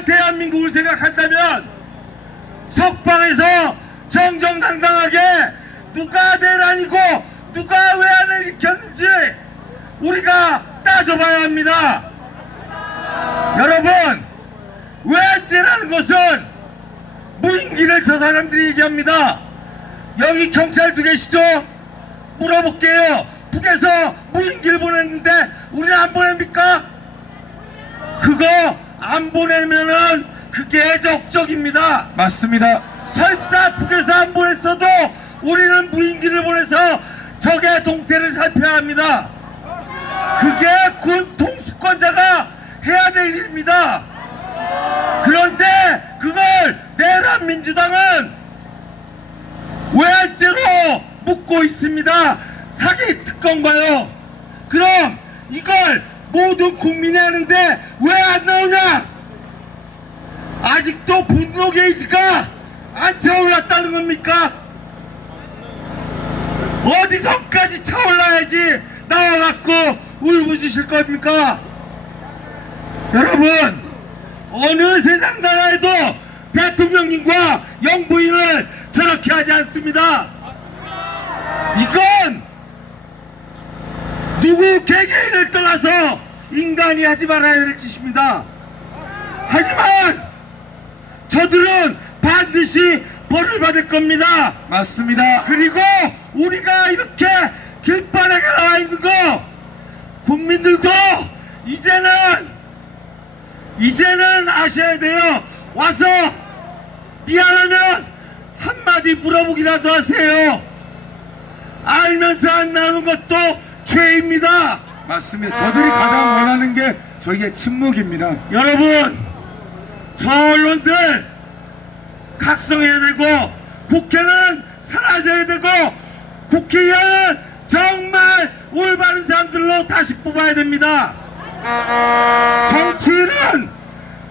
정말 대한민국을 생각한다면 석방에서 정정당당하게 누가 내란이고 누가 외환을 일으켰는지 우리가 따져봐야 합니다. 여러분, 외환죄라는 것은 무인기를 저 사람들이 얘기합니다. 여기 경찰 두 계시죠? 물어볼게요. 북에서 무인기를 보냈는데 우리는 안 보냅니까? 그거 안 보내면은 그게 적적입니다. 맞습니다. 설사 북에서 안 보냈어도 우리는 무인기를 보내서 적의 동태를 살펴야 합니다. 그게 군 통수권자가 해야 될 일입니다. 그런데 그걸 내란 민주당은 외환죄로 묻고 있습니다. 사기 특검과요. 그럼 이걸 모든 국민이 하는데 왜 안 나오냐? 아직도 분노 게이지가 안 차올랐다는 겁니까? 어디서까지 차올라야지 나와갖고 울부짖을 겁니까? 여러분, 어느 세상 나라에도 대통령님과 영부인을 저렇게 하지 않습니다. 이건 누구 개개인을 떠나서 인간이 하지 말아야 될 짓입니다. 하지만 저들은 반드시 벌을 받을 겁니다. 맞습니다. 그리고 우리가 이렇게 길바닥에 나와 있는 거 국민들도 이제는 아셔야 돼요. 와서 미안하면 한마디 물어보기라도 하세요. 알면서 안 나오는 것도 죄입니다. 맞습니다. 저들이 가장 원하는 게 저희의 침묵입니다. 여러분, 저 언론들 각성해야 되고 국회는 사라져야 되고 국회의원은 정말 올바른 사람들로 다시 뽑아야 됩니다. 정치인은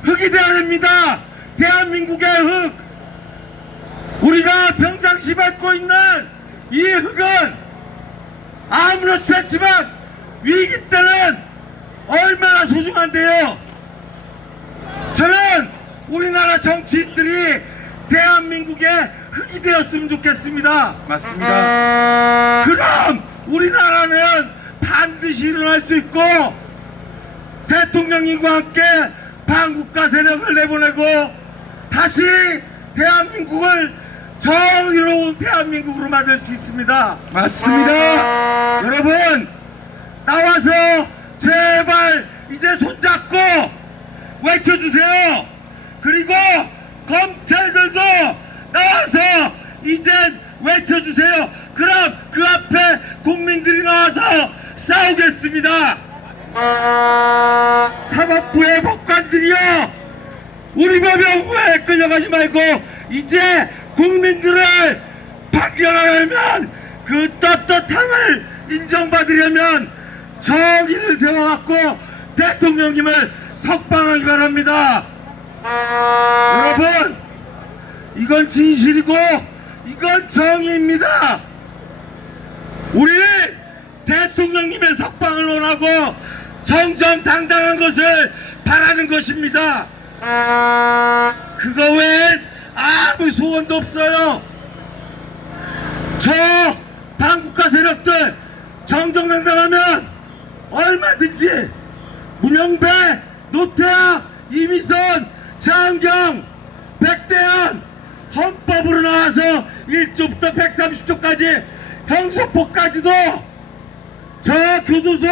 흙이 돼야 됩니다. 대한민국의 흙. 우리가 평상시 밟고 있는 이 흙은 아무렇지 않지만 위기 때는 얼마나 소중한데요. 저는 우리나라 정치인들이 대한민국의 흙이 되었으면 좋겠습니다. 맞습니다. 그럼 우리나라는 반드시 일어날 수 있고 대통령님과 함께 반국가 세력을 내보내고 다시 대한민국을 정의로운 대한민국으로 만들 수 있습니다. 맞습니다. 여러분, 나와서 제발 이제 손잡고 외쳐주세요. 그리고 검찰들도 나와서 이젠 외쳐주세요. 그럼 그 앞에 국민들이 나와서 싸우겠습니다. 사법부의 법관들이요, 우리 법영구에 끌려가지 말고 이제 국민들을 파견하려면 그 떳떳함을 인정받으려면 정의를 세워갖고 대통령님을 석방하기 바랍니다. 여러분, 이건 진실이고 이건 정의입니다. 우리는 대통령님의 석방을 원하고 정정당당한 것을 바라는 것입니다. 그거 외엔 아무 소원도 없어요. 저 반국가 세력들 정정당당하면 얼마든지 문영배, 노태학, 이미선, 장경, 백대현 헌법으로 나와서 1조부터 130조까지 형사법까지도 저 교도소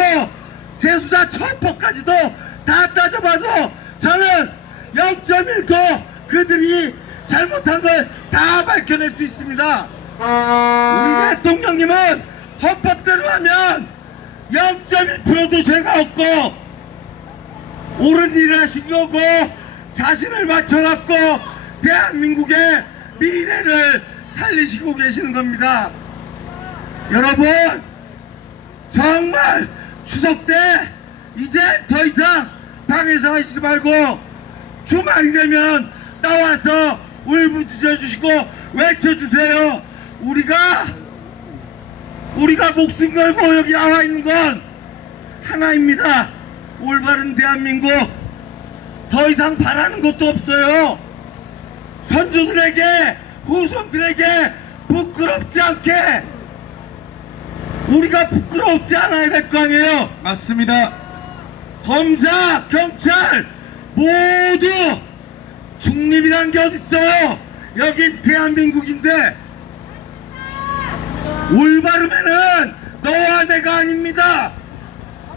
세수자 처법까지도 다 따져봐도 저는 0.1도 그들이 잘못한 걸 다 밝혀낼 수 있습니다. 우리 대통령님은 헌법대로 하면 0.1%도 죄가 없고 옳은 일을 하신 거고 자신을 맞춰갖고 대한민국의 미래를 살리시고 계시는 겁니다. 여러분, 정말 추석 때 이제 더 이상 방에서 하시지 말고 주말이 되면 나와서 울부짖어 주시고 외쳐주세요. 우리가 목숨 걸고 여기 나와 있는 건 하나입니다. 올바른 대한민국, 더 이상 바라는 것도 없어요. 선조들에게, 후손들에게 부끄럽지 않게 우리가 부끄럽지 않아야 될 거 아니에요. 맞습니다. 검사, 경찰 모두 중립이란 게 어딨어요. 여긴 대한민국인데 올바르면은 너와 내가 아닙니다.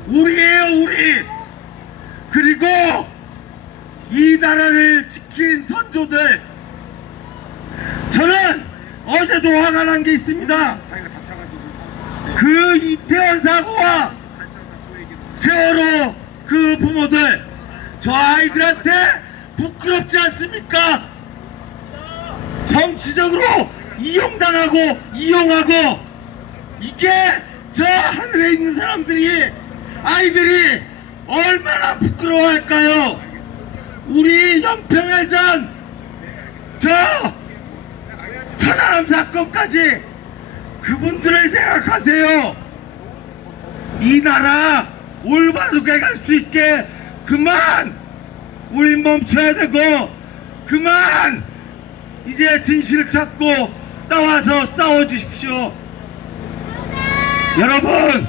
우리예요, 우리. 그리고 이 나라를 지킨 선조들, 저는 어제도 화가 난 게 있습니다. 그 이태원 사고와 세월호 그 부모들, 저 아이들한테 부끄럽지 않습니까? 정치적으로 이용당하고 이용하고, 이게 저 하늘에 있는 사람들이, 아이들이 얼마나 부끄러워할까요? 우리 연평해전 저 천안함 사건까지 그분들을 생각하세요. 이 나라 올바르게 갈 수 있게 그만 우리 멈춰야 되고, 그만 이제 진실을 찾고 나와서 싸워주십시오. 여러분,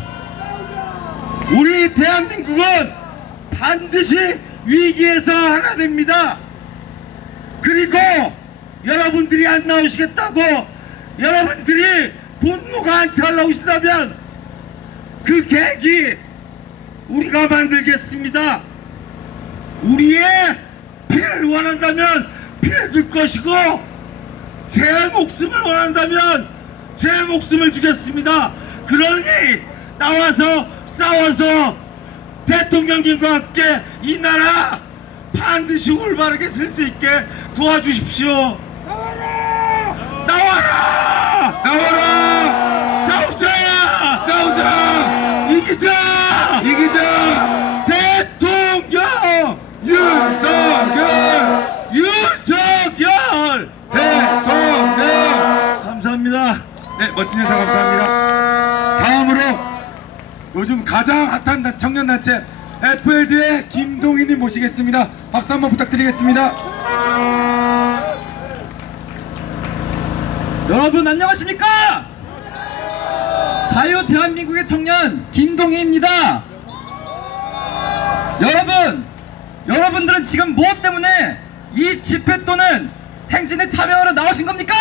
우리 대한민국은 반드시 위기에서 하나 됩니다. 그리고 여러분들이 안 나오시겠다고, 여러분들이 분노가 안 차올라오신다면 그 계기 우리가 만들겠습니다. 우리의 피를 원한다면 피를 줄 것이고, 제 목숨을 원한다면 제 목숨을 주겠습니다. 그러니 나와서 싸워서 대통령님과 함께 이 나라 반드시 올바르게 쓸 수 있게 도와주십시오. 나와라! 나와라! 싸우자! 싸우자! 이기자! 이기자! 대통령! 윤석열! 윤석열! 대통령! 감사합니다. 네, 멋진 인사 감사합니다. 다음으로 요즘 가장 핫한 청년단체 FLD의 김동희님 모시겠습니다. 박수 한번 부탁드리겠습니다. 여러분 안녕하십니까? 자유 대한민국의 청년 김동희입니다. 여러분들은 지금 무엇 때문에 이 집회 또는 행진에 참여하러 나오신 겁니까?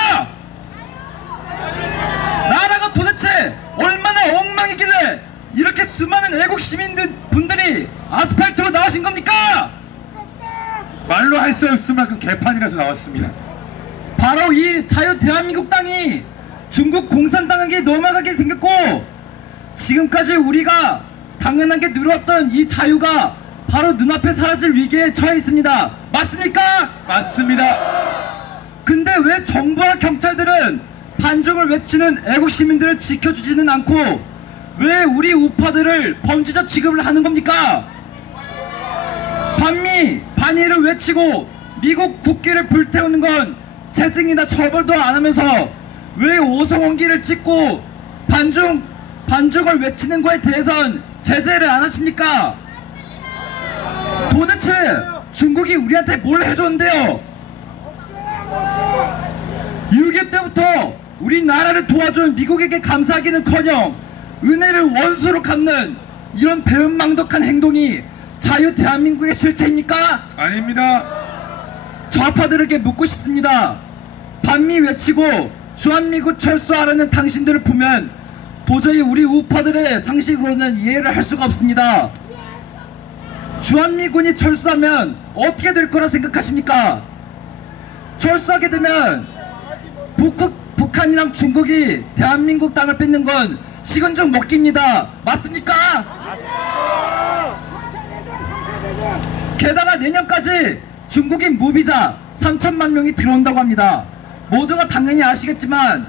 나라가 도대체 얼마나 엉망이길래 이렇게 수많은 애국 시민분들이 아스팔트로 나오신 겁니까? 말로 할 수 없을 만큼 개판이라서 나왔습니다. 바로 이 자유 대한민국 땅이 중국 공산당에게 넘어가게 생겼고, 지금까지 우리가 당연하게 누렸던 이 자유가 바로 눈앞에 사라질 위기에 처해 있습니다. 맞습니까? 맞습니다. 근데 왜 정부와 경찰들은 반중을 외치는 애국 시민들을 지켜주지는 않고 왜 우리 우파들을 범죄자 취급을 하는 겁니까? 반미, 반일을 외치고 미국 국기를 불태우는 건 재증이나 처벌도 안 하면서 왜 오성원기를 찍고 반중을 외치는 거에 대해선 제재를 안 하십니까? 도대체 중국이 우리한테 뭘 해줬는데요? 6.25 때부터 우리나라를 도와준 미국에게 감사하기는커녕 은혜를 원수로 갚는 이런 배은망덕한 행동이 자유 대한민국의 실체입니까? 아닙니다. 좌파들에게 묻고 싶습니다. 반미 외치고 주한미군 철수하라는 당신들을 보면 도저히 우리 우파들의 상식으로는 이해를 할 수가 없습니다. 주한미군이 철수하면 어떻게 될 거라 생각하십니까? 철수하게 되면 북한이랑 중국이 대한민국 땅을 뺏는 건 식은 죽 먹기입니다. 맞습니까? 게다가 내년까지 중국인 무비자 3천만 명이 들어온다고 합니다. 모두가 당연히 아시겠지만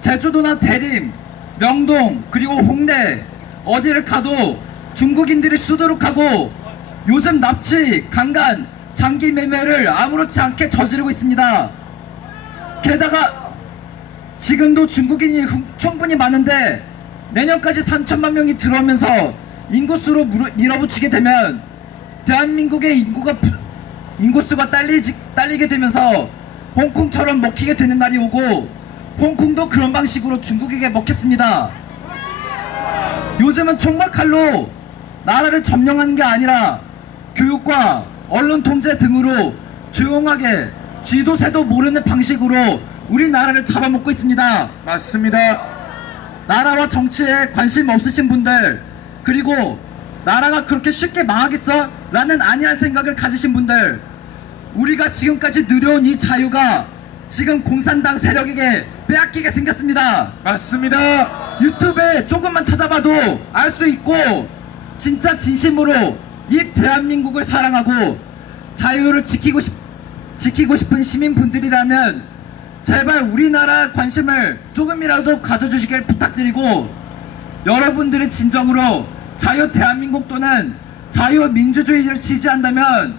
제주도나 대림, 명동, 그리고 홍대 어디를 가도 중국인들이 수두룩하고 요즘 납치, 강간, 장기 매매를 아무렇지 않게 저지르고 있습니다. 게다가 지금도 중국인이 충분히 많은데 내년까지 3천만 명이 들어오면서 인구수로 밀어붙이게 되면 대한민국의 인구가 인구수가 딸리게 되면서 홍콩처럼 먹히게 되는 날이 오고 홍콩도 그런 방식으로 중국에게 먹혔습니다. 요즘은 총과 칼로 나라를 점령하는 게 아니라 교육과 언론 통제 등으로 조용하게 쥐도 새도 모르는 방식으로 우리나라를 잡아먹고 있습니다. 맞습니다. 나라와 정치에 관심 없으신 분들, 그리고 나라가 그렇게 쉽게 망하겠어? 라는 안일한 생각을 가지신 분들, 우리가 지금까지 누려온 이 자유가 지금 공산당 세력에게 빼앗기게 생겼습니다. 맞습니다. 유튜브에 조금만 찾아봐도 알 수 있고, 진짜 진심으로 이 대한민국을 사랑하고 자유를 지키고 싶은 시민분들이라면 제발 우리나라 관심을 조금이라도 가져주시길 부탁드리고, 여러분들의 진정으로 자유 대한민국 또는 자유민주주의를 지지한다면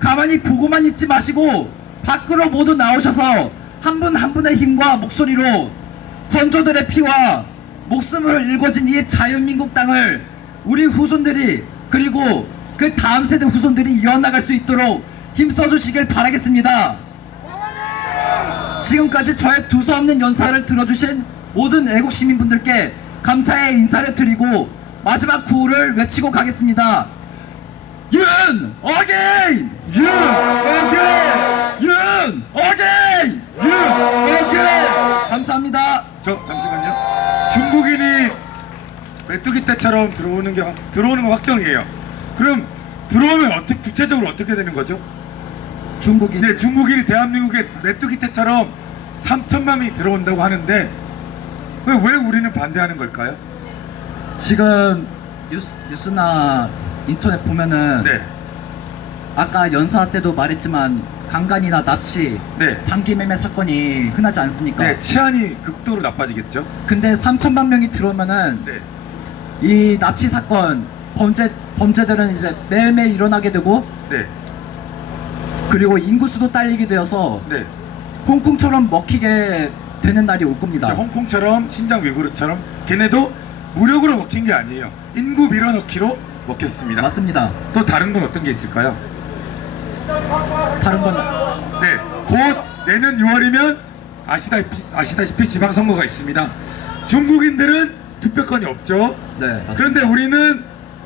가만히 보고만 있지 마시고 밖으로 모두 나오셔서 한 분 한 분의 힘과 목소리로 선조들의 피와 목숨을 일궈진 이 자유민국 땅을 우리 후손들이, 그리고 그 다음 세대 후손들이 이어나갈 수 있도록 힘써주시길 바라겠습니다. 지금까지 저의 두서없는 연사를 들어주신 모든 애국 시민분들께 감사의 인사를 드리고 마지막 구호를 외치고 가겠습니다. 윤 어게인! 윤 어게인! 윤 어게인! 윤 어게인! 감사합니다. 저 잠시만요. 중국인이 메뚜기 떼처럼 들어오는 건 확정이에요. 그럼 들어오면 구체적으로 어떻게 되는 거죠? 중국인. 네, 중국인이 대한민국에 메뚜기 떼처럼 3천만 명이 들어온다고 하는데 왜 우리는 반대하는 걸까요? 지금 뉴스나 인터넷 보면은 네, 아까 연사 때도 말했지만 강간이나 납치, 네, 장기매매 사건이 흔하지 않습니까? 네, 치안이 극도로 나빠지겠죠. 근데 3천만 명이 들어오면은 네, 이 납치 사건, 범죄들은 이제 매일매일 일어나게 되고, 네, 그리고 인구수도 딸리게 되어서 네. 홍콩처럼 먹히게 되는 날이 올 겁니다. 자, 홍콩처럼 신장 위구르처럼 걔네도 무력으로 먹힌 게 아니에요. 인구 밀어넣기로 먹혔습니다. 맞습니다. 또 다른 건 어떤 게 있을까요? 다른 건 네, 곧 내년 6월이면 아시다시피 지방선거가 있습니다. 중국인들은 투표권이 없죠. 네, 맞습니다. 그런데 우리는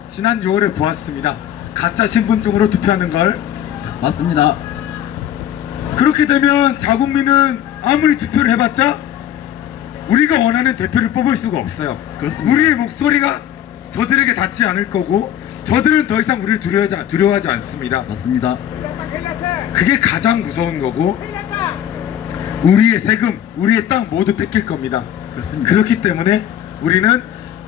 지난 6월에 보았습니다. 가짜 신분증으로 투표하는 걸. 맞습니다. 그렇게 되면 자국민은 아무리 투표를 해봤자 우리가 원하는 대표를 뽑을 수가 없어요. 그렇습니다. 우리의 목소리가 저들에게 닿지 않을 거고 저들은 더 이상 우리를 두려워하지 않습니다. 맞습니다. 그게 가장 무서운 거고 우리의 세금, 우리의 땅 모두 뺏길 겁니다. 그렇습니다. 그렇기 때문에 우리는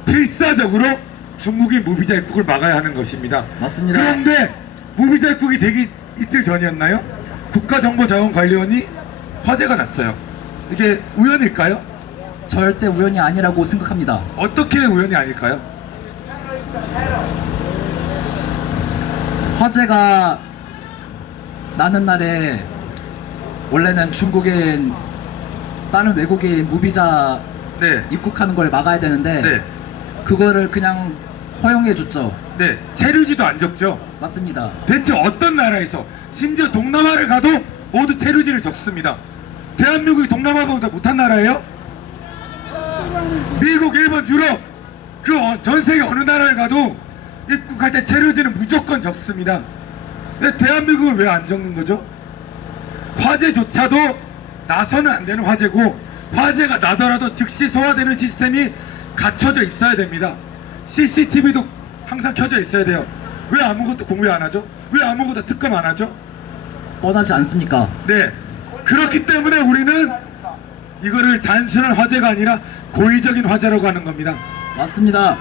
필사적으로 중국인 무비자 입국을 막아야 하는 것입니다. 맞습니다. 그런데 무비자 입국이 되기 이틀 전이었나요? 국가정보자원관리원이 화재가 났어요. 이게 우연일까요? 절대 우연이 아니라고 생각합니다. 어떻게 우연이 아닐까요? 화재가 나는 날에 원래는 중국인, 다른 외국인 무비자 네, 입국하는 걸 막아야 되는데 네, 그거를 그냥 허용해 줬죠. 네. 체류지도 안 적죠. 맞습니다. 대체 어떤 나라에서, 심지어 동남아를 가도 모두 체류지를 적습니다. 대한민국이 동남아보다 못한 나라예요? 미국, 일본, 유럽 그 전 세계 어느 나라를 가도 입국할 때 체류지는 무조건 적습니다. 근데 대한민국을 왜 안 적는 거죠? 화재조차도 나서는 안 되는 화재고 화재가 나더라도 즉시 소화되는 시스템이 갖춰져 있어야 됩니다. CCTV도 항상 켜져 있어야 돼요. 왜 아무것도 공개 안 하죠? 왜 아무것도 특검 안 하죠? 뻔하지 않습니까? 네, 그렇기 때문에 우리는 이거를 단순한 화재가 아니라 고의적인 화재라고 하는 겁니다. 맞습니다.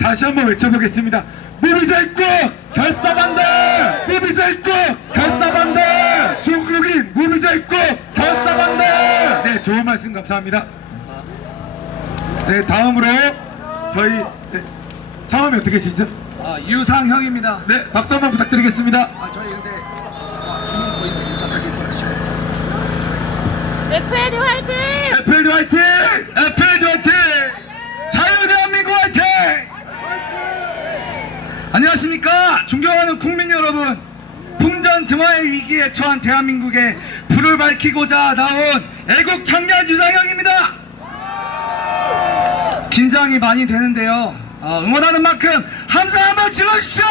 다시 한번 외쳐보겠습니다. 무비자 입국! 결사반대! 무비자 입국! 결사반대! 중국인 무비자 입국! 결사반대! 네, 좋은 말씀 감사합니다. 네, 다음으로 저희 성함이 어떻게 되시죠? 유상형입니다. 네, 박수 한번 부탁드리겠습니다. 저희 근데 FLD 화이팅! FLD 화이팅! FLD 화이팅! 자유대한민국 화이팅! 안녕하십니까? 존경하는 국민 여러분, 풍전 등화의 위기에 처한 대한민국에 불을 밝히고자 나온 애국 청년 유상혁입니다. 긴장이 많이 되는데요. 응원하는 만큼 함성 한번 질러주십시오.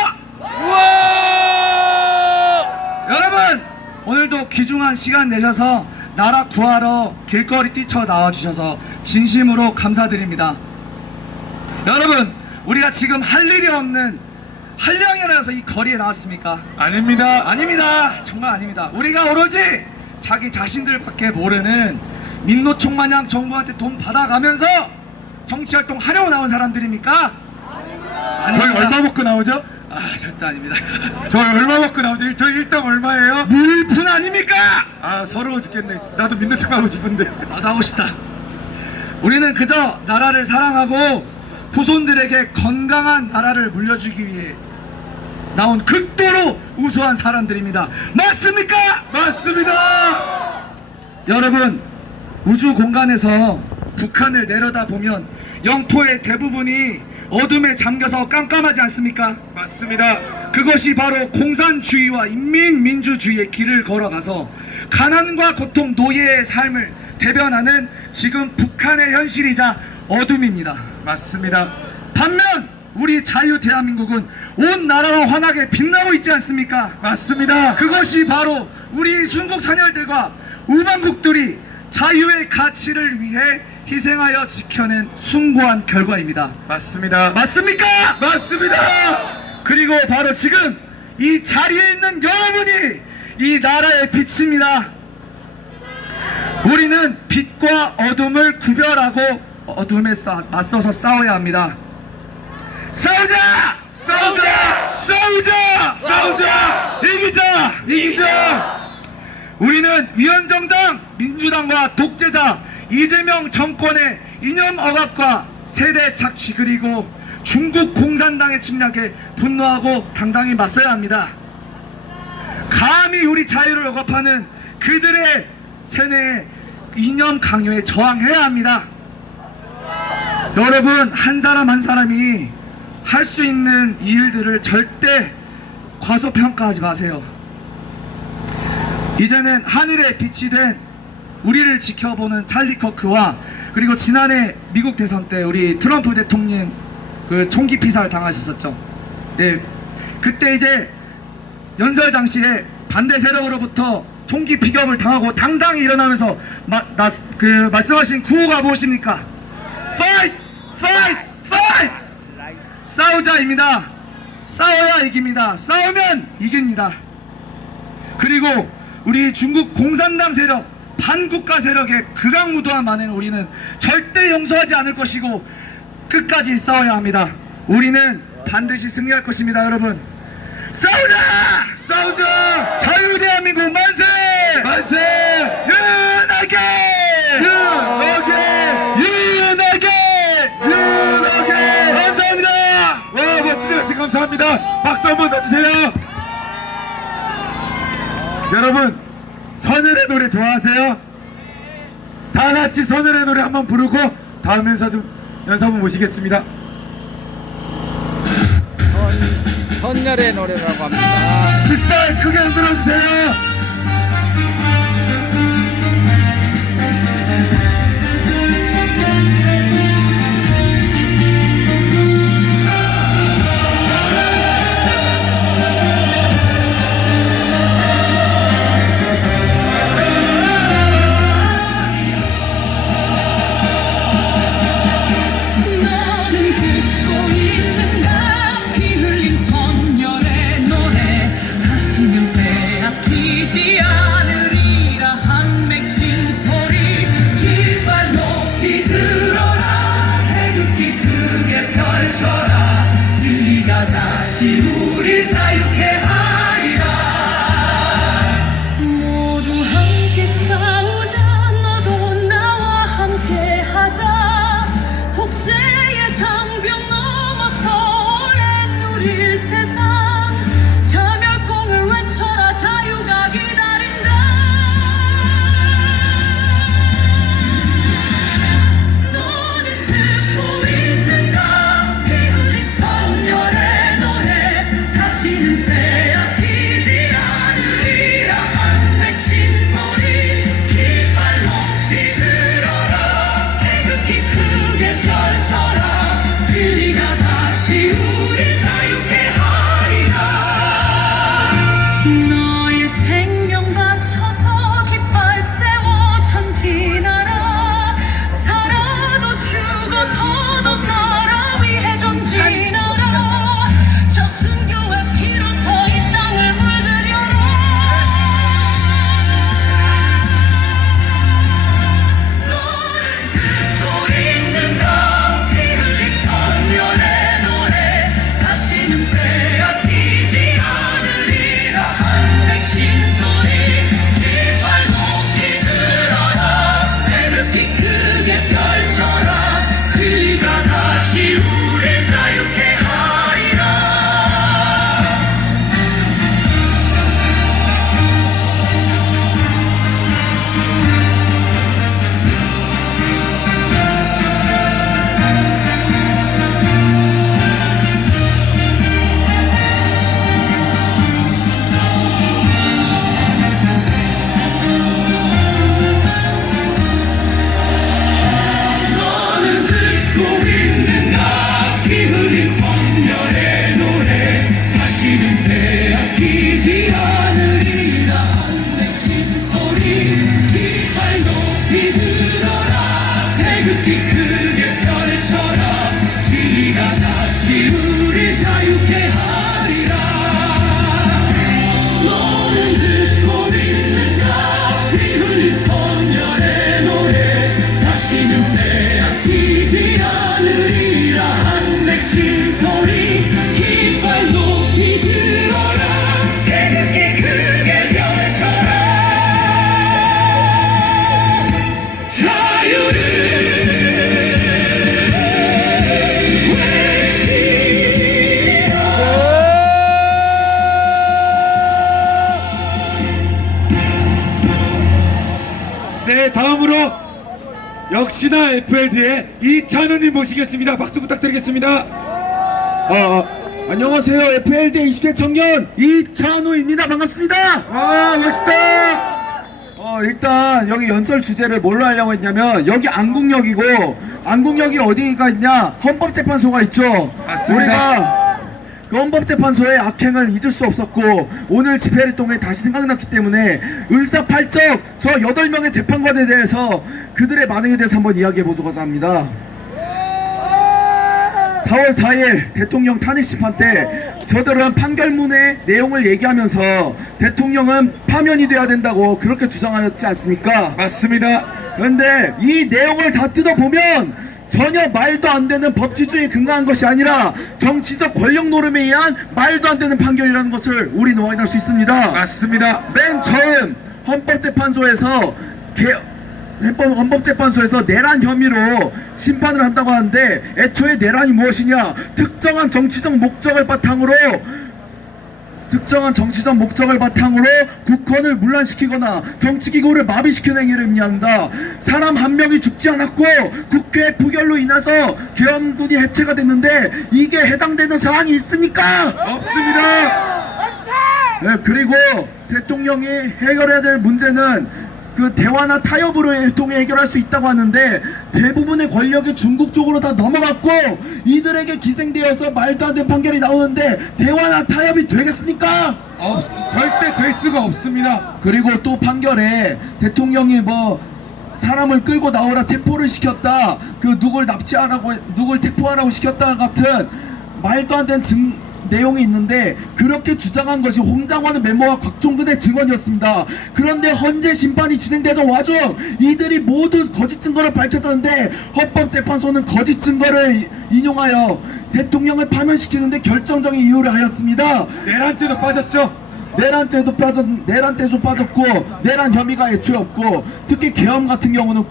여러분, 오늘도 귀중한 시간 내셔서 나라 구하러 길거리 뛰쳐 나와주셔서 진심으로 감사드립니다. 여러분, 우리가 지금 할 일이 없는 한량이라서 이 거리에 나왔습니까? 아닙니다. 아닙니다. 정말 아닙니다. 우리가 오로지 자기 자신들밖에 모르는 민노총 마냥 정부한테 돈 받아가면서 정치활동 하려고 나온 사람들입니까? 저희 얼마 먹고 나오죠? 절대 아닙니다. 저희 얼마 먹고 나오죠? 저희 일당 얼마예요? 물푼 아닙니까? 서러워 죽겠네. 나도 민노총 하고 싶은데. 나도 하고 싶다. 우리는 그저 나라를 사랑하고 후손들에게 건강한 나라를 물려주기 위해 나온 극도로 우수한 사람들입니다. 맞습니까? 맞습니다. 여러분, 우주 공간에서 북한을 내려다보면 영토의 대부분이 어둠에 잠겨서 깜깜하지 않습니까? 맞습니다. 그것이 바로 공산주의와 인민민주주의의 길을 걸어가서 가난과 고통, 노예의 삶을 대변하는 지금 북한의 현실이자 어둠입니다. 맞습니다. 반면 우리 자유 대한민국은 온 나라와 환하게 빛나고 있지 않습니까? 맞습니다. 그것이 바로 우리 순국 산열들과 우방국들이 자유의 가치를 위해 희생하여 지켜낸 숭고한 결과입니다. 맞습니다. 맞습니까? 맞습니다. 그리고 바로 지금 이 자리에 있는 여러분이 이 나라의 빛입니다. 우리는 빛과 어둠을 구별하고 어둠에 맞서서 싸워야 합니다. 싸우자! 싸우자! 싸우자! 싸우자! 이기자! 이기자! 우리는 위원정당 민주당과 독재자 이재명 정권의 이념 억압과 세대 착취 그리고 중국 공산당의 침략에 분노하고 당당히 맞서야 합니다. 감히 우리 자유를 억압하는 그들의 세뇌의 이념 강요에 저항해야 합니다. 여러분, 한 사람 한 사람이 할 수 있는 일들을 절대 과소평가하지 마세요. 이제는 하늘에 빛이 된 우리를 지켜보는 찰리 커크와 그리고 지난해 미국 대선 때 우리 트럼프 대통령 그 총기 피살 당하셨었죠. 예, 그때 이제 연설 당시에 반대 세력으로부터 총기 피격을 당하고 당당히 일어나면서 말씀하신 구호가 무엇입니까? Fight! Fight! Fight! 싸우자입니다. 싸워야 이깁니다. 싸우면 이깁니다. 그리고 우리 중국 공산당 세력, 반국가 세력의 극악무도한 만행을 우리는 절대 용서하지 않을 것이고 끝까지 싸워야 합니다. 우리는 반드시 승리할 것입니다. 여러분, 싸우자! 싸우자! 자유 대한민국 만세! 만세! 유나게! 유나게! 감사합니다. 와, 멋진 말씀 감사합니다. 박수 한번 더 주세요. 여러분, 선율의 노래 좋아하세요? 다 같이 선율의 노래 한번 부르고 다음 연사분 모시겠습니다. 선열의 노래라고 합니다. 빗살 크게 흔들어주세요. 다시 우리 자유케 하리라. 모두 함께 싸우자. 너도 나와 함께 하자. 독재의 장벽 넘어서 오래 누릴 세상. 자멸공을 외쳐라. 자유가 기다린다. 너의 생명 바쳐서 깃발 세워 전진하라. 살아도 죽어서도 나라 위해 전진하라. 저 순교의 피로서 이 땅을 물들여라. 너는 듣고 있는가? 피 흘린 선열의 노래. 다시는 빼앗기지 않으리라. 한 맺힌 소리. 깃발 높이 들어라. 태극기 크게 펼쳐라. 진리가 다시 우릴 자유케 하리라. 너는 듣고 있는가? 피 흘린 선열의 노래. 다시는 빼앗기지 않으리라. 한 맺힌 소리. 깃발 높이 들어라. 태극기 크게 펼쳐라. 진리가 다시 우릴 자유케 하리라. 너는 듣고 있는가? 피 흘린 선열의 노래. 다시는 빼앗기지 않으리라. 한 맺힌 소리. 깃발 높이 들어라. 태극기 크게 펼쳐라. 자유를 네, 다음으로 역시나 FLD의 이찬우님 모시겠습니다. 박수 부탁드리겠습니다. 안녕하세요. FLD 20대 청년 이찬우입니다. 반갑습니다. 와, 멋있다. 일단 여기 연설 주제를 뭘로 하려고 했냐면 여기 안국역이고 안국역이 어디가 있냐? 헌법재판소가 있죠. 맞습니다. 우리가 그 헌법재판소의 악행을 잊을 수 없었고 오늘 집회를 통해 다시 생각났기 때문에 을사팔적 저 8명의 재판관에 대해서 그들의 반응에 대해서 한번 이야기해보고자 합니다. 4월 4일 대통령 탄핵 심판 때 저들은 판결문의 내용을 얘기하면서 대통령은 파면이 돼야 된다고 그렇게 주장하였지 않습니까? 맞습니다. 그런데 이 내용을 다 뜯어보면 전혀 말도 안 되는 법치주의에 근거한 것이 아니라 정치적 권력 노름에 의한 말도 안 되는 판결이라는 것을 우리는 확인할 수 있습니다. 맞습니다. 맨 처음 헌법재판소에서 헌법재판소에서 내란 혐의로 심판을 한다고 하는데 애초에 내란이 무엇이냐? 특정한 정치적 목적을 바탕으로 국헌을 문란시키거나 정치기구를 마비시키는 행위를 의미합니다. 사람 한 명이 죽지 않았고 국회 부결로 인해서 계엄군이 해체가 됐는데 이게 해당되는 사항이 있습니까? 없습니다. 네, 그리고 대통령이 해결해야 될 문제는 그 대화나 타협으로 통해 해결할 수 있다고 하는데 대부분의 권력이 중국 쪽으로 다 넘어갔고 이들에게 기생되어서 말도 안 되는 판결이 나오는데 대화나 타협이 되겠습니까? 절대 될 수가 없습니다. 그리고 또 판결에 대통령이 사람을 끌고 나오라 체포를 시켰다, 그 누굴 체포하라고 시켰다 같은 말도 안 되는 내용이 있는데 그렇게 주장한 것이 홍장환의 메모와 곽종근의 증언이었습니다. 그런데 헌재 심판이 진행되던 와중 이들이 모두 거짓 증거를 밝혔었는데 헌법재판소는 거짓 증거를 인용하여 대통령을 파면시키는데 결정적인 이유를 하였습니다. 내란죄도 빠졌죠. 내란죄도 빠졌고 내란 혐의가 애초에 없고 특히 계엄 같은 경우는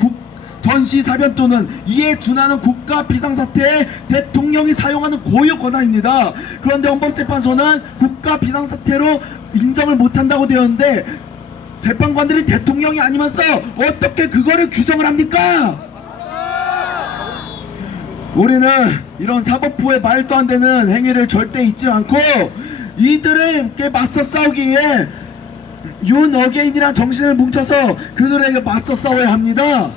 전시사변 또는 이에 준하는 국가 비상사태에 대통령이 사용하는 고유 권한입니다. 그런데 헌법재판소는 국가 비상사태로 인정을 못한다고 되었는데 재판관들이 대통령이 아니면서 어떻게 그거를 규정을 합니까? 우리는 이런 사법부의 말도 안 되는 행위를 절대 잊지 않고 이들에게 맞서 싸우기 위해 윤 어게인이란 정신을 뭉쳐서 그들에게 맞서 싸워야 합니다.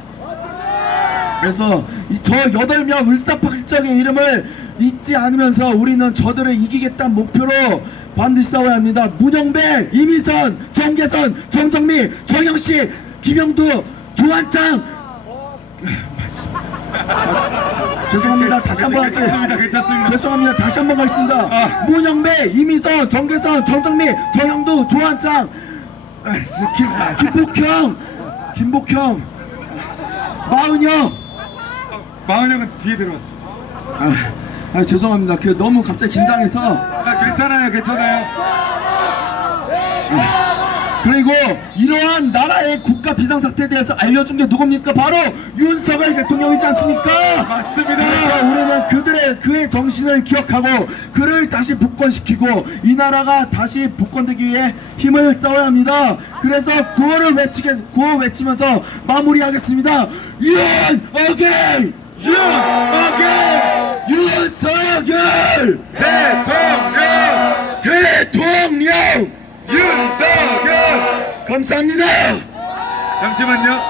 그래서 저 8명 을사팔적의 이름을 잊지 않으면서 우리는 저들을 이기겠다는 목표로 반드시 싸워야 합니다. 문영배, 이미선, 정계선, 정정미, 정영씨, 김영두, 조한창. 죄송합니다. 다시 한번 할게요. 괜찮습니다. 괜찮습니다. 죄송합니다. 다시 한번 가겠습니다. 문영배, 이미선, 정계선, 정정미, 정영두, 조한창, 김복형, 마은혁은 뒤에 들어왔어. 죄송합니다. 그 너무 갑자기 긴장해서. 괜찮아요. 그리고 이러한 나라의 국가 비상사태에 대해서 알려준 게 누굽니까? 바로 윤석열 대통령이지 않습니까? 맞습니다. 그래서 우리는 그의 정신을 기억하고 그를 다시 복권시키고 이 나라가 다시 복권되기 위해 힘을 써야 합니다. 그래서 구호를 외치면서 마무리하겠습니다. 윤석열 대통령 윤석열! 감사합니다. 잠시만요.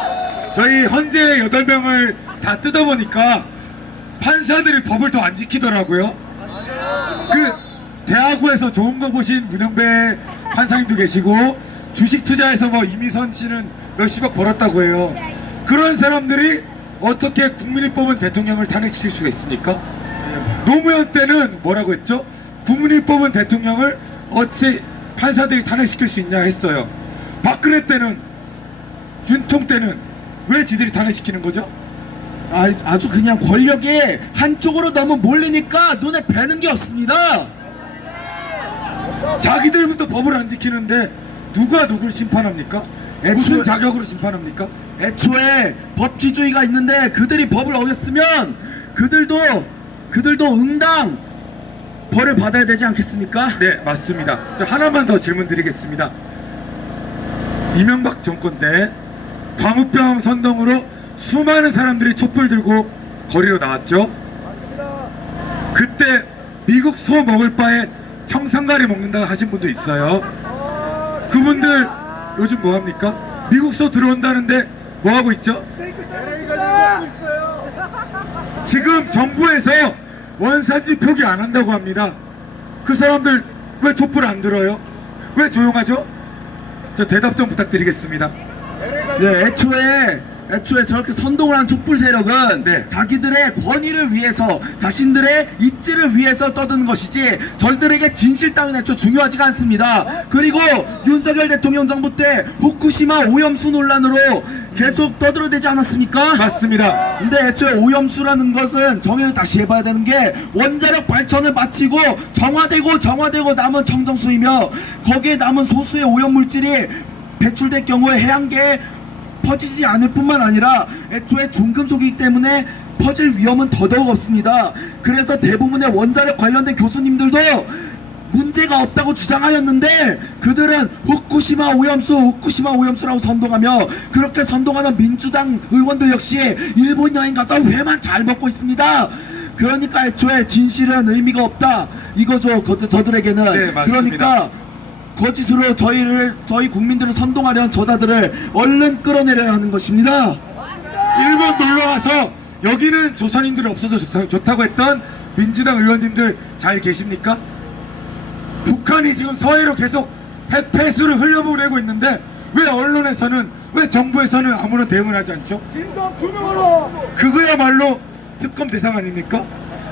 저희 헌재 8명을 다 뜯어보니까 판사들이 법을 더 안 지키더라고요. 그 대하구에서 좋은 거 보신 문영배 판사님도 계시고 주식 투자해서 뭐 이미선 씨는 몇십억 벌었다고 해요. 그런 사람들이 어떻게 국민이 뽑은 대통령을 탄핵시킬 수가 있습니까? 노무현 때는 뭐라고 했죠? 국민이 뽑은 대통령을 어찌 판사들이 탄핵시킬 수 있냐 했어요. 박근혜 때는, 윤통 때는 왜 지들이 탄핵시키는 거죠? 아주 그냥 권력이 한쪽으로 너무 몰리니까 눈에 뵈는 게 없습니다. 자기들부터 법을 안 지키는데 누가 누굴 심판합니까? 무슨 자격으로 심판합니까? 애초에 법치주의가 있는데 그들이 법을 어겼으면 그들도 응당 벌을 받아야 되지 않겠습니까? 네, 맞습니다. 저 하나만 더 질문 드리겠습니다. 이명박 정권 때 광우병 선동으로 수많은 사람들이 촛불 들고 거리로 나왔죠. 그때 미국 소 먹을 바에 청산가리 먹는다 하신 분도 있어요. 그분들 요즘 뭐합니까? 미국 소 들어온다는데 뭐하고 있죠? 지금 정부에서 원산지 표기 안 한다고 합니다. 그 사람들 왜 촛불 안 들어요? 왜 조용하죠? 저 대답 좀 부탁드리겠습니다. 네, 애초에 저렇게 선동을 한 촛불 세력은 네. 자기들의 권위를 위해서 자신들의 입지를 위해서 떠드는 것이지 저희들에게 진실 따위는 애초에 중요하지가 않습니다. 그리고 윤석열 대통령 정부 때 후쿠시마 오염수 논란으로 계속 떠들어대지 않았습니까? 맞습니다. 근데 애초에 오염수라는 것은 정의를 다시 해봐야 되는 게 원자력 발전을 마치고 정화되고 남은 청정수이며 거기에 남은 소수의 오염물질이 배출될 경우에 해양계에 퍼지지 않을 뿐만 아니라 애초에 중금속이기 때문에 퍼질 위험은 더더욱 없습니다. 그래서 대부분의 원자력 관련된 교수님들도 문제가 없다고 주장하였는데 그들은 후쿠시마 오염수라고 선동하며 그렇게 선동하는 민주당 의원들 역시 일본 여행 가서 회만 잘 먹고 있습니다. 그러니까 애초에 진실은 의미가 없다 이거죠. 저들에게는. 네, 맞습니다. 그러니까 거짓으로 저희 국민들을 선동하려는 저자들을 얼른 끌어내려야 하는 것입니다. 일본 놀러와서 여기는 조선인들이 없어서 좋다고 했던 민주당 의원님들 잘 계십니까? 북한이 지금 서해로 계속 핵 폐수를 흘려보내고 있는데 왜 언론에서는, 왜 정부에서는 아무런 대응을 하지 않죠? 그거야말로 특검 대상 아닙니까?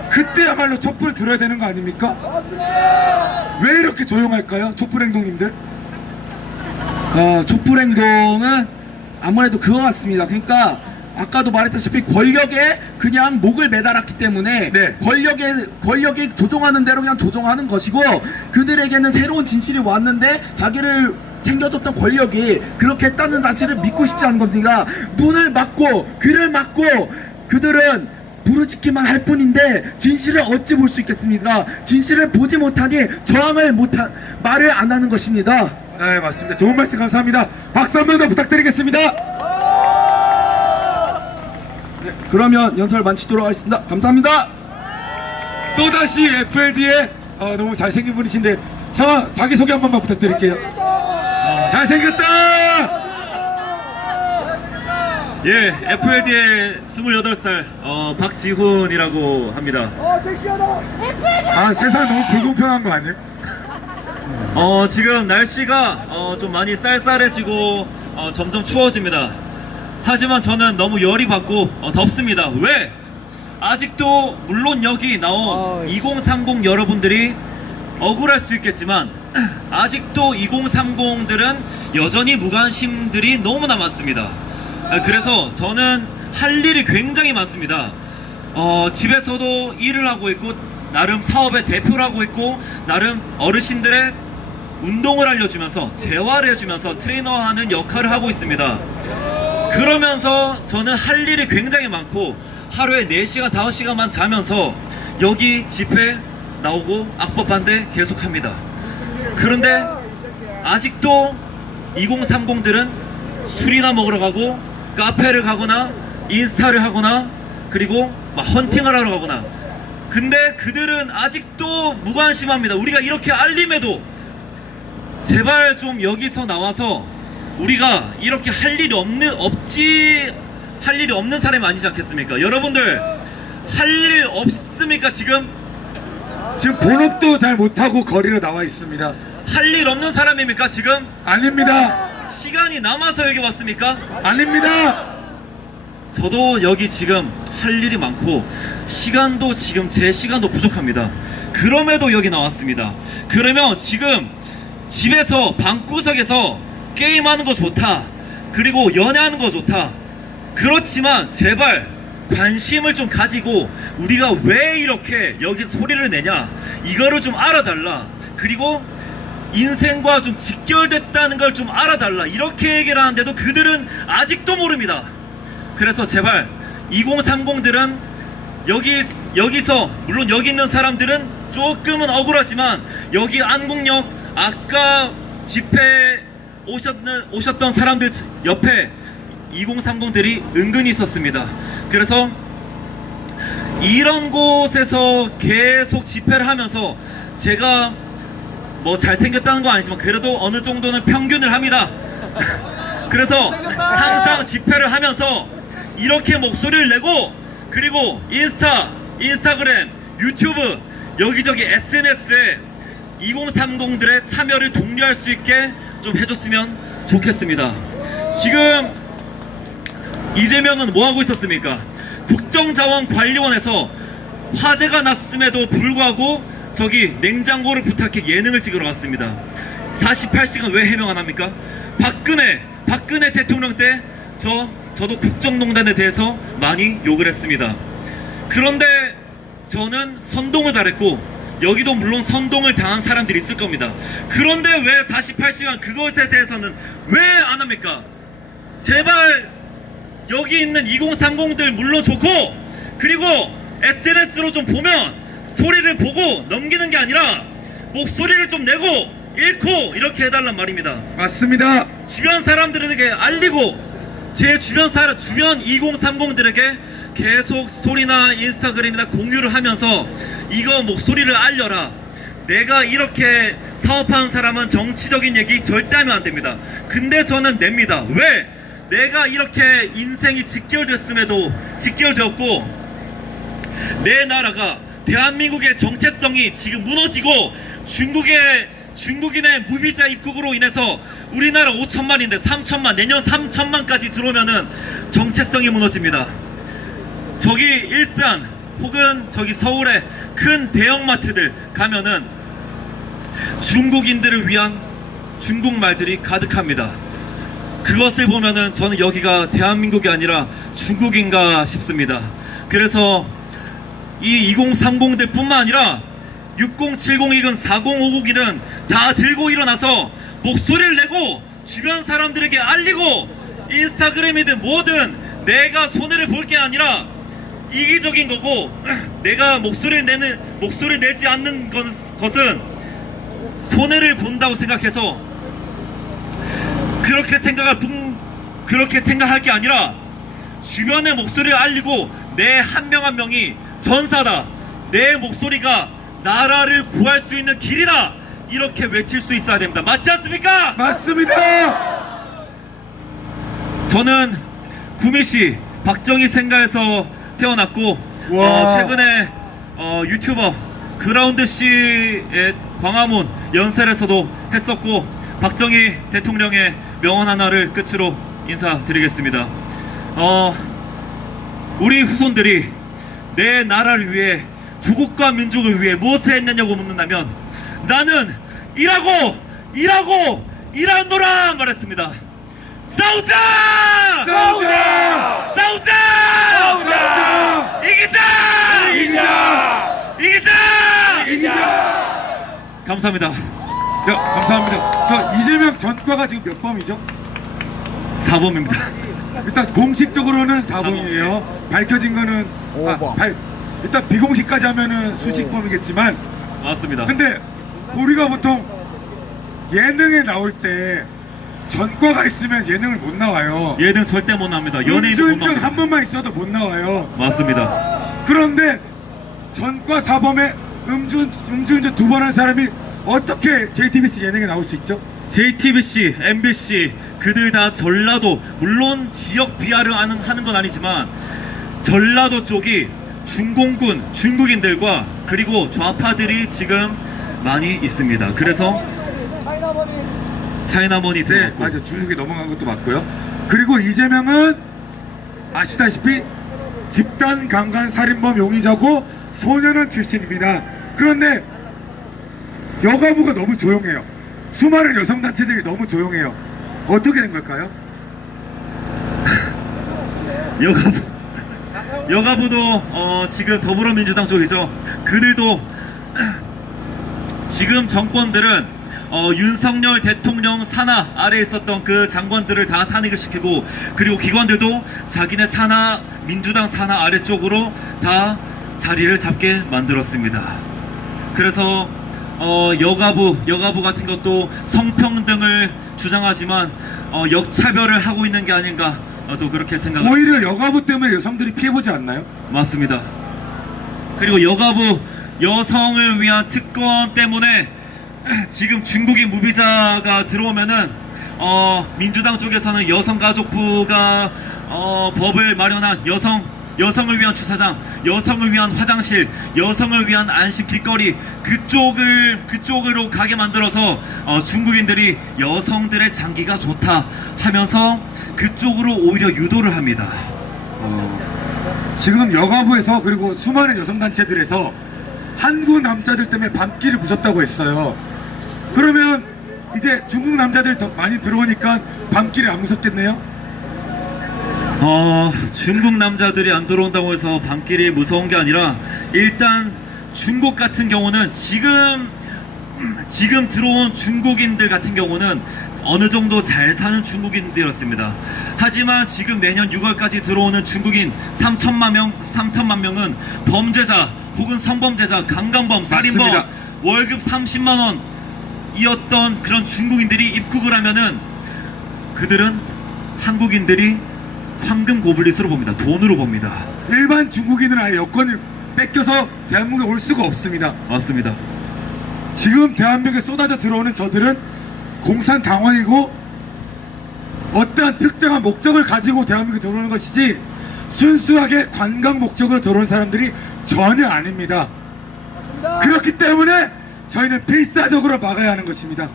그때야말로 촛불 들어야 되는 거 아닙니까? 왜 이렇게 조용할까요? 촛불 행동님들? 촛불 행동은 아무래도 그거 같습니다. 그러니까 아까도 말했다시피 권력에 그냥 목을 매달았기 때문에 네. 권력이 조종하는 대로 그냥 조종하는 것이고 그들에게는 새로운 진실이 왔는데 자기를 챙겨줬던 권력이 그렇게 했다는 사실을 믿고 싶지 않은 겁니다. 눈을 막고 귀를 막고 그들은 부르짖기만 할 뿐인데 진실을 어찌 볼 수 있겠습니까? 진실을 보지 못하니 말을 안 하는 것입니다. 네, 맞습니다. 좋은 말씀 감사합니다. 박수 한 번 더 부탁드리겠습니다. 그러면 연설 마치도록 하겠습니다. 감사합니다. 또다시 FLD의 너무 잘생긴 분이신데 자기소개 한 번만 부탁드릴게요. 잘생겼다! 예, FLD의 28살 박지훈이라고 합니다. 아, 세상 너무 불공평한 거 아니에요? 지금 날씨가 좀 많이 쌀쌀해지고 점점 추워집니다. 하지만 저는 너무 열이 받고 덥습니다. 왜? 아직도 물론 여기 나온 2030 여러분들이 억울할 수 있겠지만 아직도 2030들은 여전히 무관심들이 너무나 많습니다. 그래서 저는 할 일이 굉장히 많습니다. 집에서도 일을 하고 있고 나름 사업의 대표를 하고 있고 나름 어르신들의 운동을 알려주면서 재활을 해주면서 트레이너하는 역할을 하고 있습니다. 그러면서 저는 할 일이 굉장히 많고 하루에 4시간 5시간만 자면서 여기 집회 나오고 악법반대 계속합니다. 그런데 아직도 2030들은 술이나 먹으러 가고 카페를 가거나 인스타를 하거나 그리고 막 헌팅을 하러 가거나, 근데 그들은 아직도 무관심합니다. 우리가 이렇게 알림해도 제발 좀 여기서 나와서 우리가 이렇게 할 일이 없는 사람이 아니지 않겠습니까? 여러분들 할 일 없습니까? 지금 본업도 잘 못하고 거리로 나와 있습니다. 할 일 없는 사람입니까? 지금 아닙니다. 시간이 남아서 여기 왔습니까? 아닙니다. 저도 여기 지금 할 일이 많고 시간도 지금 제 시간도 부족합니다. 그럼에도 여기 나왔습니다. 그러면 지금 집에서 방구석에서 게임하는 거 좋다, 그리고 연애하는 거 좋다, 그렇지만 제발 관심을 좀 가지고 우리가 왜 이렇게 여기 소리를 내냐 이거를 좀 알아달라, 그리고 인생과 좀 직결됐다는 걸 좀 알아달라, 이렇게 얘기를 하는데도 그들은 아직도 모릅니다. 그래서 제발 2030들은 여기서 물론 여기 있는 사람들은 조금은 억울하지만 여기 안국역 아까 집회 오셨던 사람들 옆에 2030들이 은근히 있었습니다. 그래서 이런 곳에서 계속 집회를 하면서 제가 뭐 잘생겼다는 건 아니지만 그래도 어느 정도는 평균을 합니다. 그래서 항상 집회를 하면서 이렇게 목소리를 내고, 그리고 인스타그램, 유튜브, 여기저기 SNS에 2030들의 참여를 독려할 수 있게 좀 해줬으면 좋겠습니다. 지금 이재명은 뭐하고 있었습니까? 국정자원관리원에서 화재가 났음에도 불구하고 저기 냉장고를 부탁해 예능을 찍으러 갔습니다. 48시간 왜 해명 안 합니까? 박근혜 대통령 때 저도 국정농단에 대해서 많이 욕을 했습니다. 그런데 저는 선동을 당했고 여기도 물론 선동을 당한 사람들이 있을 겁니다. 그런데 왜 48시간 그것에 대해서는 왜 안 합니까? 제발 여기 있는 2030들 물론 좋고, 그리고 SNS로 좀 보면 스토리를 보고 넘기는 게 아니라 목소리를 좀 내고 읽고 이렇게 해달란 말입니다. 맞습니다. 주변 사람들에게 알리고 제 주변 2030들에게 계속 스토리나 인스타그램이나 공유를 하면서 이거 목소리를 알려라. 내가 이렇게 사업하는 사람은 정치적인 얘기 절대 하면 안 됩니다. 근데 저는 냅니다. 왜? 내가 이렇게 인생이 직결되었고 내 나라가 대한민국의 정체성이 지금 무너지고 중국인의 무비자 입국으로 인해서 우리나라 5천만인데 3천만, 내년 3천만까지 들어오면은 정체성이 무너집니다. 저기 일산 혹은 저기 서울의 큰 대형마트들 가면은 중국인들을 위한 중국말들이 가득합니다. 그것을 보면은 저는 여기가 대한민국이 아니라 중국인가 싶습니다. 그래서 이 2030들 뿐만 아니라 6070이든 4050이든 다 들고 일어나서 목소리를 내고 주변 사람들에게 알리고, 인스타그램이든 뭐든 내가 손해를 볼 게 아니라 이기적인 거고, 내가 목소리 내지 않는 것은 손해를 본다고 생각해서 그렇게 생각할 게 아니라 주변의 목소리를 알리고 내 한 명 한 명이 전사다, 내 목소리가 나라를 구할 수 있는 길이다, 이렇게 외칠 수 있어야 됩니다. 맞지 않습니까? 맞습니다. 저는 구미시 박정희 생가에서 태어났고 최근에 유튜버 그라운드 씨의 광화문 연설에서도 했었고 박정희 대통령의 명언 하나를 끝으로 인사드리겠습니다. 우리 후손들이 내 나라를 위해 조국과 민족을 위해 무엇을 했느냐고 묻는다면 나는 일하노라 말했습니다. 싸우자! 싸우자! 싸우자! 싸우자! 이기자! 이기자! 이기자! 감사합니다. 네, 감사합니다. 저 이재명 전과가 지금 몇 범이죠? 4범입니다. 일단 공식적으로는 4범이에요. 밝혀진 거는 일단 비공식까지 하면은 수식범이겠지만, 맞습니다. 근데 우리가 보통 예능에 나올 때 전과가 있으면 예능을 못 나와요. 예능 절대 못 나옵니다. 연예인은 못 음주운전 나옵니다. 한 번만 있어도 못 나와요. 맞습니다. 그런데 전과 4범에 음주운전 2번 한 사람이 어떻게 JTBC 예능에 나올 수 있죠? JTBC, MBC 그들 다 전라도, 물론 지역 비하를 하는 건 아니지만 전라도 쪽이 중공군, 중국인들과 그리고 좌파들이 지금 많이 있습니다. 그래서 차이나머니 네, 들어갔고 맞아. 중국에 넘어간 것도 맞고요. 그리고 이재명은 아시다시피 집단 강간 살인범 용의자고 소년원 출신입니다. 그런데 여가부가 너무 조용해요. 수많은 여성단체들이 너무 조용해요. 어떻게 된 걸까요? 여가부도 지금 더불어민주당 쪽이죠. 그들도 지금 정권들은 윤석열 대통령 산하 아래에 있었던 그 장관들을 다 탄핵을 시키고 그리고 기관들도 자기네 산하 민주당 산하 아래쪽으로 다 자리를 잡게 만들었습니다. 그래서 여가부 같은 것도 성평등을 주장하지만 역차별을 하고 있는 게 아닌가 또 그렇게 생각합니다. 오히려 여가부 때문에 여성들이 피해보지 않나요? 맞습니다. 그리고 여가부 여성을 위한 특권 때문에 지금 중국인 무비자가 들어오면은 민주당 쪽에서는 여성가족부가 법을 마련한 여성을 위한 주차장, 여성을 위한 화장실, 여성을 위한 안심 길거리 그쪽으로 가게 만들어서 중국인들이 여성들의 장기가 좋다 하면서 그쪽으로 오히려 유도를 합니다. 지금 여가부에서 그리고 수많은 여성단체들에서 한국 남자들 때문에 밤길을 부쉈다고 했어요. 그러면 이제 중국 남자들 더 많이 들어오니까 밤길이 안 무섭겠네요? 중국 남자들이 안 들어온다고 해서 밤길이 무서운 게 아니라 일단 중국 같은 경우는 지금 들어온 중국인들 같은 경우는 어느 정도 잘 사는 중국인들이었습니다. 하지만 지금 내년 6월까지 들어오는 중국인 3천만 명은 범죄자 혹은 성범죄자, 강간범, 살인범, 맞습니다. 월급 30만 원이었던 그런 중국인들이 입국을 하면은 그들은 한국인들이 황금 고블릿으로 봅니다. 돈으로 봅니다. 일반 중국인은 아예 여권을 뺏겨서 대한민국에 올 수가 없습니다. 맞습니다. 지금 대한민국에 쏟아져 들어오는 저들은 공산당원이고 어떠한 특정한 목적을 가지고 대한민국에 들어오는 것이지 순수하게 관광 목적으로 들어온 사람들이 전혀 아닙니다. 그렇기 때문에 저희는 필사적으로 막아야 하는 것입니다.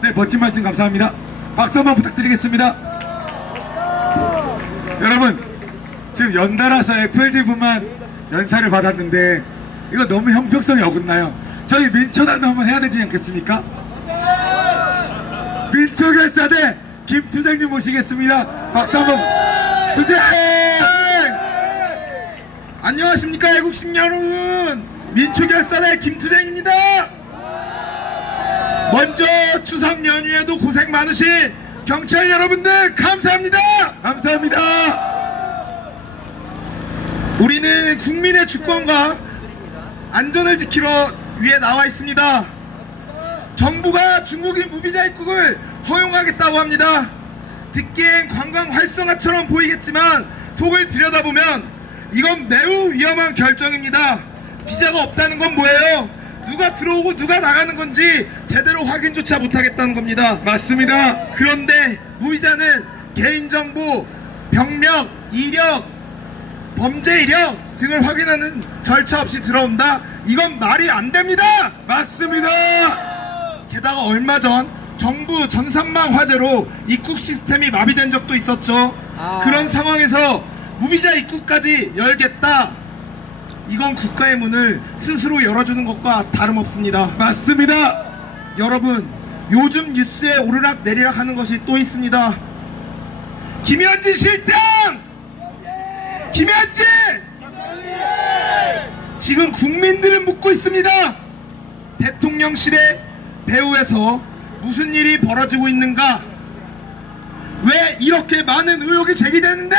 네, 멋진 말씀 감사합니다. 박수 한번 부탁드리겠습니다. 여러분, 지금 연달아서 FLD부만 연사를 받았는데 이거 너무 형평성이 어긋나요. 저희 민초단도 한번 해야 되지 않겠습니까? 민초결사대 김투쟁님 모시겠습니다. 박수 한번. 투쟁! 안녕하십니까 애국심 여러분, 민초결사대 김투쟁입니다. 먼저 추석 연휴에도 고생 많으신 경찰 여러분들 감사합니다. 감사합니다. 우리는 국민의 주권과 안전을 지키러 위해 나와 있습니다. 정부가 중국인 무비자 입국을 허용하겠다고 합니다. 듣기엔 관광 활성화처럼 보이겠지만 속을 들여다보면 이건 매우 위험한 결정입니다. 비자가 없다는 건 뭐예요? 누가 들어오고 누가 나가는 건지 제대로 확인조차 못하겠다는 겁니다. 맞습니다. 그런데 무비자는 개인정보, 병력, 이력, 범죄 이력 등을 확인하는 절차 없이 들어온다? 이건 말이 안 됩니다. 맞습니다. 게다가 얼마 전 정부 전산망 화재로 입국 시스템이 마비된 적도 있었죠. 그런 상황에서 무비자 입국까지 열겠다. 이건 국가의 문을 스스로 열어주는 것과 다름없습니다. 맞습니다. 여러분, 요즘 뉴스에 오르락 내리락 하는 것이 또 있습니다. 김현지 실장! 김현지! 지금 국민들은 묻고 있습니다. 대통령실의 배후에서 무슨 일이 벌어지고 있는가? 왜 이렇게 많은 의혹이 제기되는데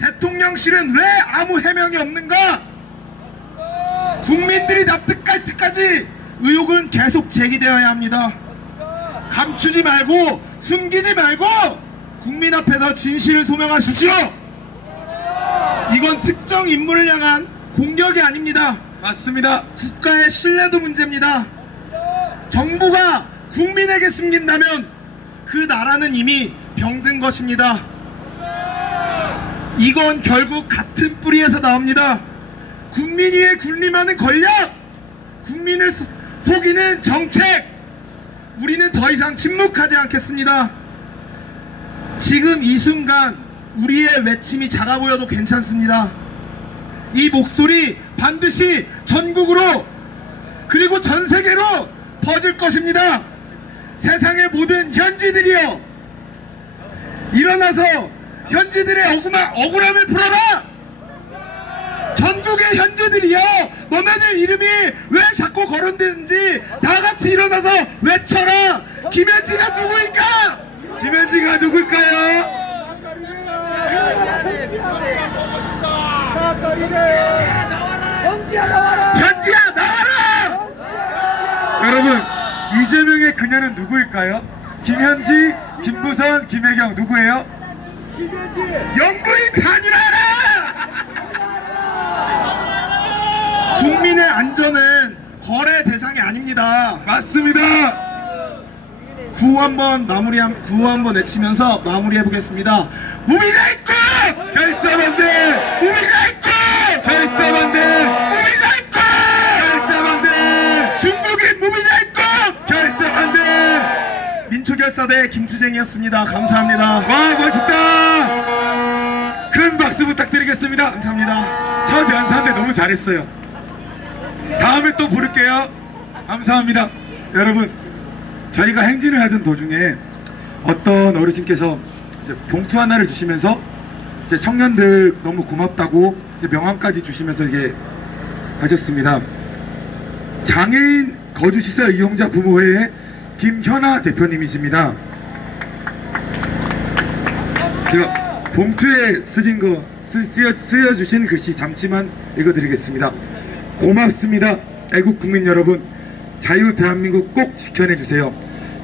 대통령실은 왜 아무 해명이 없는가? 국민들이 납득할 때까지 의혹은 계속 제기되어야 합니다. 감추지 말고 숨기지 말고 국민 앞에서 진실을 소명하십시오. 이건 특정 인물을 향한 공격이 아닙니다. 맞습니다. 국가의 신뢰도 문제입니다. 정부가 국민에게 숨긴다면 그 나라는 이미 병든 것입니다. 이건 결국 같은 뿌리에서 나옵니다. 국민 위에 군림하는 권력, 국민을 속이는 정책. 우리는 더 이상 침묵하지 않겠습니다. 지금 이 순간 우리의 외침이 작아 보여도 괜찮습니다. 이 목소리 반드시 전국으로 그리고 전 세계로 퍼질 것입니다. 세상의 모든 현지들이여, 일어나서 현지들의 억울함을 풀어라. 전국의 현지들이여, 너네들 이름이 왜 자꾸 거론되는지 다 같이 일어나서 외쳐라. 김현지가 누구인가? 김현지가 누굴까요? 현지야 나와라. 여러분, 이재명의 그녀는 누구일까요? 김현지, 김부선, 김혜경 누구예요? 영부인 단일화라. 국민의 안전은 거래 대상이 아닙니다. 맞습니다. 구호 한번 외치면서 마무리해 보겠습니다. 무비자 입국! 결사반대! 무비자 입국! 결사반대! 무비자 입국! 결사반대! 중국인 무비자 입국! 결사반대! 민초결사대 김수쟁이었습니다. 감사합니다. 와, 멋있다. 큰 박수 부탁드리겠습니다. 감사합니다. 첫 연사인데 너무 잘했어요. 다음에 또 부를게요. 감사합니다. 여러분, 저희가 행진을 하던 도중에 어떤 어르신께서 이제 봉투 하나를 주시면서 이제 청년들 너무 고맙다고 이제 명함까지 주시면서 이게 하셨습니다. 장애인 거주시설 이용자 부모회의 김현아 대표님이십니다. 제가 봉투에 쓰여주신 글씨 잠시만 읽어드리겠습니다. 고맙습니다. 애국 국민 여러분, 자유 대한민국 꼭 지켜내주세요.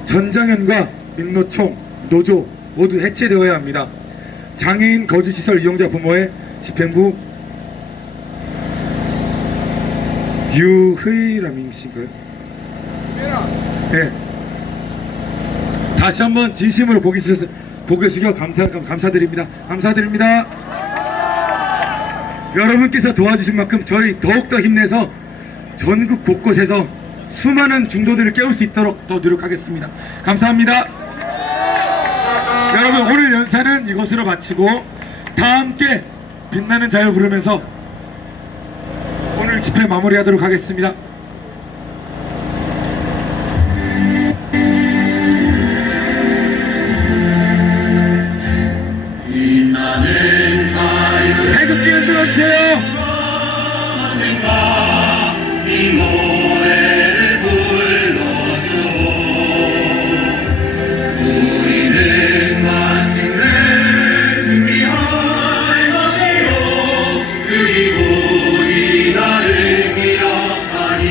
전장현과 민노총, 노조 모두 해체되어야 합니다. 장애인 거주시설 이용자 부모회 집행부 유의라민씨인가요? 네. 다시 한번 진심으로 고개 숙여 감사드립니다. 감사드립니다. 여러분께서 도와주신 만큼 저희 더욱더 힘내서 전국 곳곳에서 수많은 중도들을 깨울 수 있도록 더 노력하겠습니다. 감사합니다. 여러분, 오늘 연사는 이것으로 마치고 다 함께 빛나는 자유 부르면서 오늘 집회 마무리하도록 하겠습니다. 태극기 흔들어주세요. 그리고 이 나를 기억하리.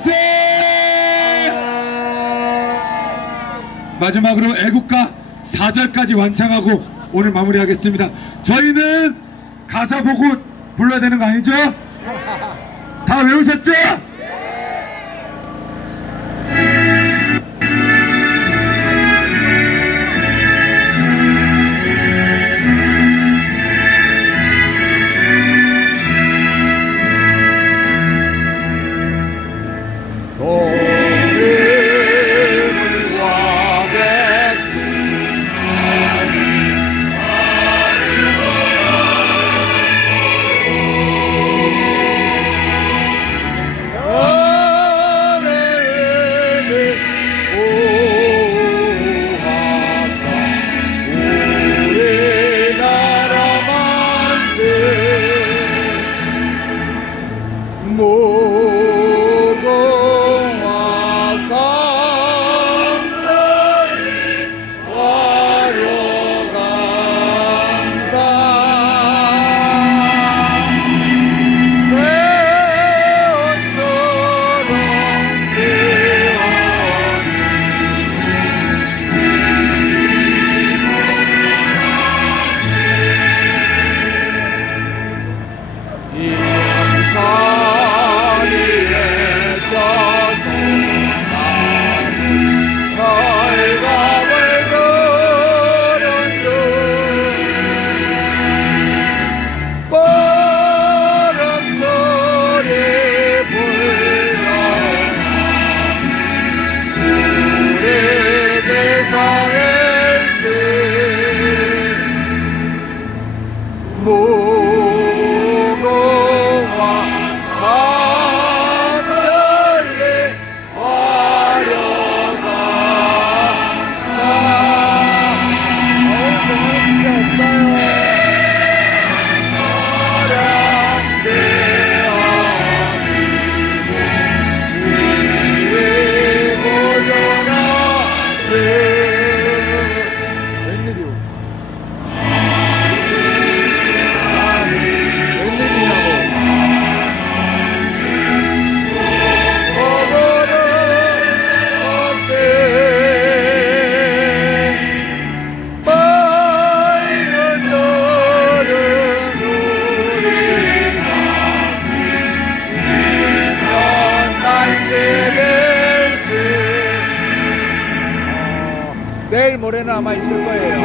만세! 마지막으로 애국가 4절까지 완창하고 오늘 마무리하겠습니다. 저희는 가사 보고 불러야 되는 거 아니죠? 다 외우셨죠? 내일 모레는 아마 있을 거예요.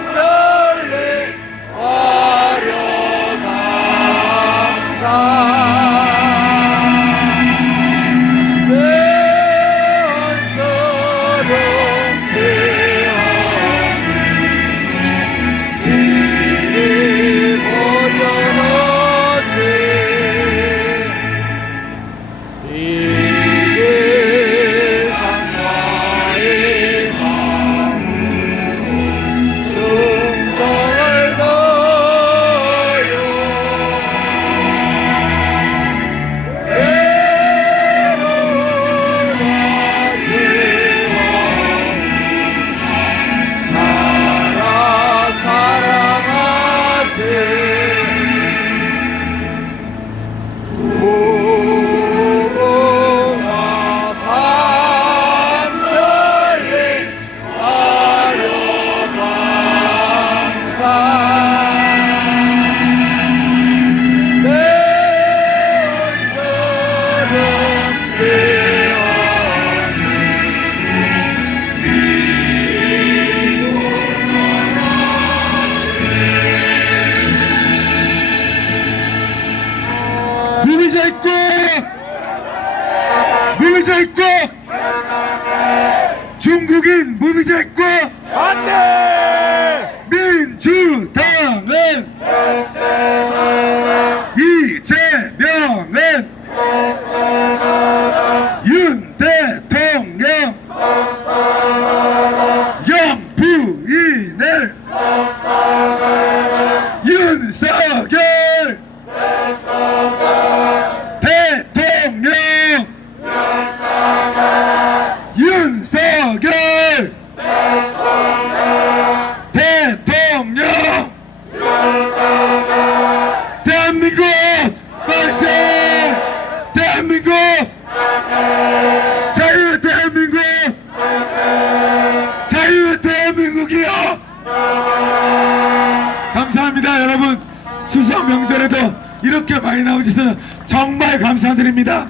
섬절래 화려감사 내 언서름 대하니 보여놓으세 이게 상과의 마음 충성을 다하여 나라 사랑하세 무궁화 삼천리 화려방사 내 언서름 대하니 무비자 있고 중국인 무비자 있고 안돼! 민주당은 이재명은 윤 대통령 영부인을 윤석열 대통령 윤석열 정말 감사드립니다.